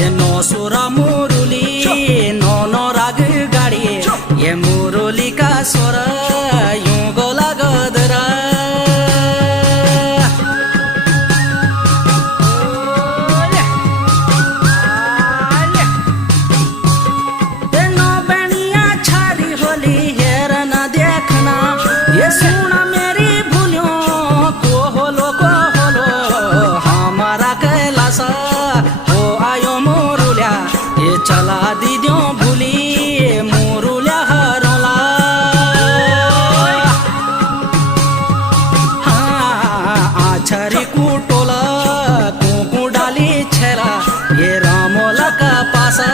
ये नो सुरा मुरली no no राग गाड़ी ये मुरली का स्वर यूं गोला गदरा ये नो बनिया छारी होली हेर न देखना ये सुना मेरी भूलियों को होलो हमारा कैलाश हो आयो मोरुल्या ये चला दीदियो भूली मोरुल्या हरोला हाँ आछरी कुटोला कुकु डाली छेला ये रामोला का पासा